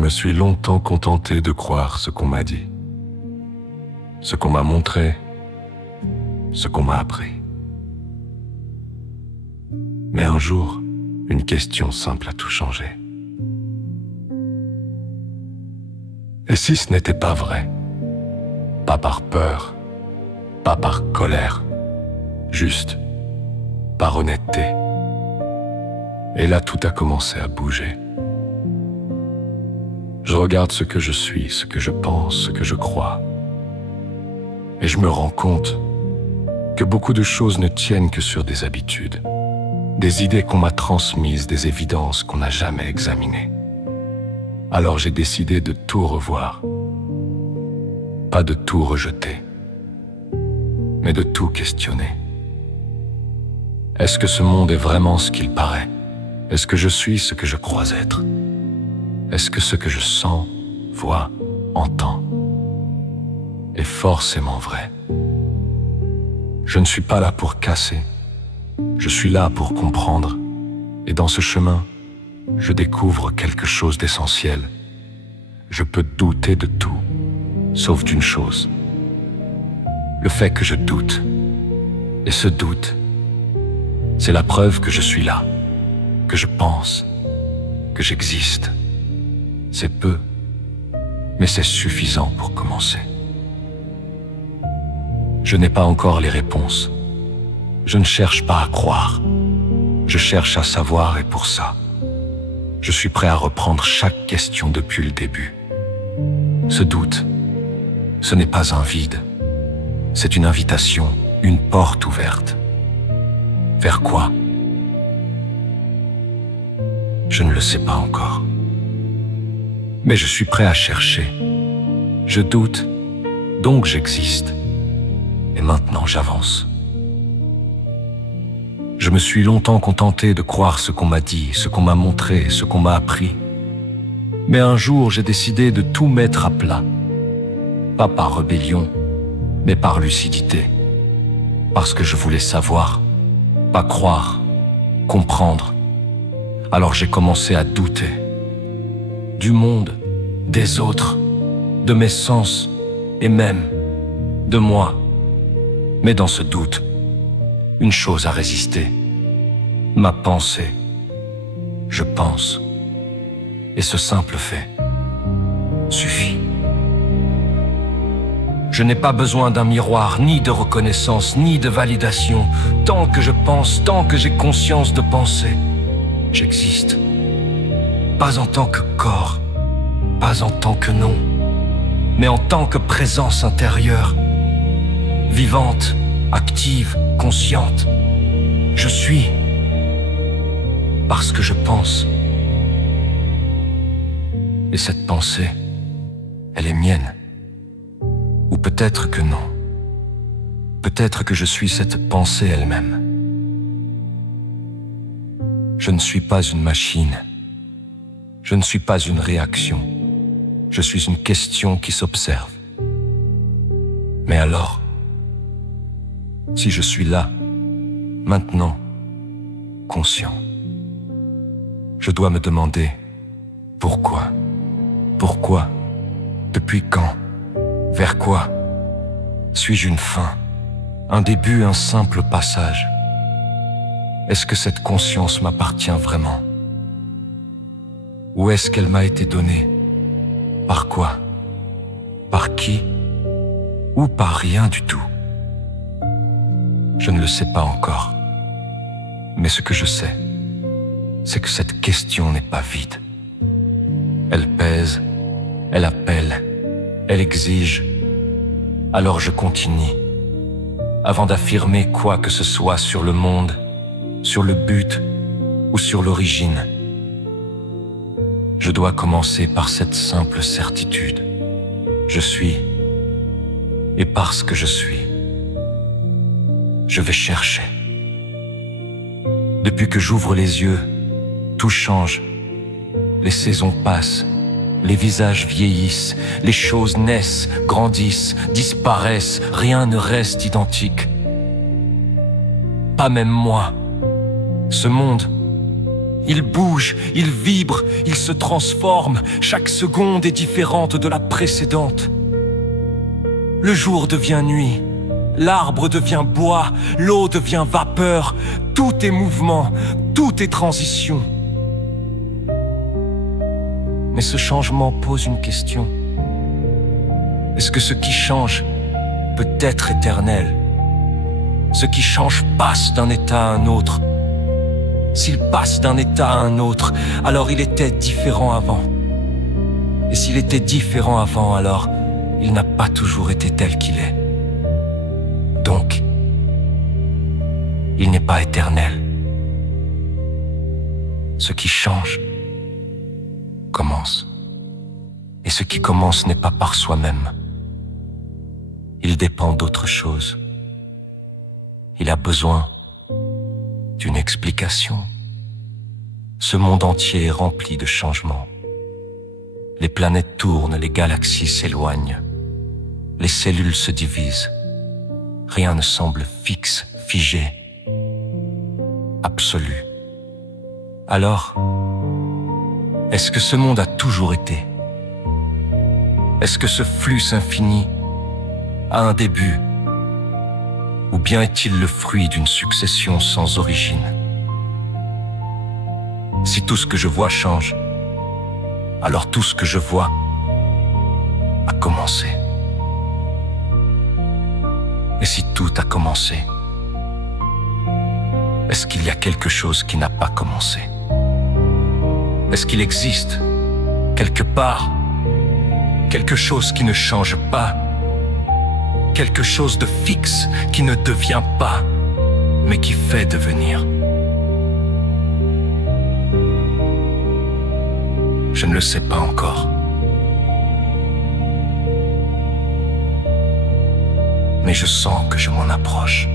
me suis longtemps contenté de croire ce qu'on m'a dit, ce qu'on m'a montré, ce qu'on m'a appris. Mais un jour, une question simple a tout changé. Et si ce n'était pas vrai? Pas par peur, pas par colère, juste par honnêteté. Et là, tout a commencé à bouger. Je regarde ce que je suis, ce que je pense, ce que je crois. Et je me rends compte que beaucoup de choses ne tiennent que sur des habitudes, des idées qu'on m'a transmises, des évidences qu'on n'a jamais examinées. Alors j'ai décidé de tout revoir. Pas de tout rejeter, mais de tout questionner. Est-ce que ce monde est vraiment ce qu'il paraît? Est-ce que je suis ce que je crois être? Est-ce que ce que je sens, vois, entends est forcément vrai? Je ne suis pas là pour casser, je suis là pour comprendre. Et dans ce chemin, je découvre quelque chose d'essentiel. Je peux douter de tout, sauf d'une chose. Le fait que je doute. Et ce doute, c'est la preuve que je suis là, que je pense, que j'existe. C'est peu, mais c'est suffisant pour commencer. Je n'ai pas encore les réponses. Je ne cherche pas à croire. Je cherche à savoir et pour ça, je suis prêt à reprendre chaque question depuis le début. Ce doute, ce n'est pas un vide. C'est une invitation, une porte ouverte. Vers quoi? Je ne le sais pas encore. Mais je suis prêt à chercher. Je doute, donc j'existe. Et maintenant j'avance. Je me suis longtemps contenté de croire ce qu'on m'a dit, ce qu'on m'a montré, ce qu'on m'a appris. Mais un jour j'ai décidé de tout mettre à plat. Pas par rébellion, mais par lucidité. Parce que je voulais savoir, pas croire, comprendre. Alors j'ai commencé à douter. Du monde, des autres, de mes sens et même de moi. Mais dans ce doute, une chose a résisté. Ma pensée. Je pense. Et ce simple fait suffit. Je n'ai pas besoin d'un miroir, ni de reconnaissance, ni de validation. Tant que je pense, tant que j'ai conscience de penser, j'existe. Pas en tant que corps, pas en tant que nom, mais en tant que présence intérieure, vivante, active, consciente. Je suis parce que je pense. Et cette pensée, elle est mienne. Ou peut-être que non. Peut-être que je suis cette pensée elle-même. Je ne suis pas une machine. Je ne suis pas une réaction. Je suis une question qui s'observe. Mais alors, si je suis là, maintenant, conscient, je dois me demander pourquoi? Pourquoi? Depuis quand? Vers quoi? Suis-je une fin? Un début, un simple passage? Est-ce que cette conscience m'appartient vraiment? Ou est-ce qu'elle m'a été donnée? Par quoi? Par qui? Ou par rien du tout? Je ne le sais pas encore. Mais ce que je sais, c'est que cette question n'est pas vide. Elle pèse, elle appelle, elle exige. Alors je continue, avant d'affirmer quoi que ce soit sur le monde, sur le but ou sur l'origine. Je dois commencer par cette simple certitude. Je suis, et parce que je suis, je vais chercher. Depuis que j'ouvre les yeux, tout change. Les saisons passent, les visages vieillissent, les choses naissent, grandissent, disparaissent, rien ne reste identique. Pas même moi. Ce monde, Il bouge, il vibre, il se transforme. Chaque seconde est différente de la précédente. Le jour devient nuit, l'arbre devient bois, l'eau devient vapeur. Tout est mouvement, tout est transition. Mais ce changement pose une question. Est-ce que ce qui change peut être éternel? Ce qui change passe d'un état à un autre. S'il passe d'un état à un autre, alors il était différent avant. Et s'il était différent avant, alors il n'a pas toujours été tel qu'il est. Donc, il n'est pas éternel. Ce qui change commence. Et ce qui commence n'est pas par soi-même. Il dépend d'autre chose. Il a besoin d'une explication. Ce monde entier est rempli de changements. Les planètes tournent, les galaxies s'éloignent. Les cellules se divisent. Rien ne semble fixe, figé, absolu. Alors, est-ce que ce monde a toujours été? Est-ce que ce flux infini a un début? Ou bien est-il le fruit d'une succession sans origine? Si tout ce que je vois change, alors tout ce que je vois a commencé. Et si tout a commencé, est-ce qu'il y a quelque chose qui n'a pas commencé? Est-ce qu'il existe, quelque part, quelque chose qui ne change pas? Quelque chose de fixe qui ne devient pas, mais qui fait devenir. Je ne le sais pas encore. Mais je sens que je m'en approche.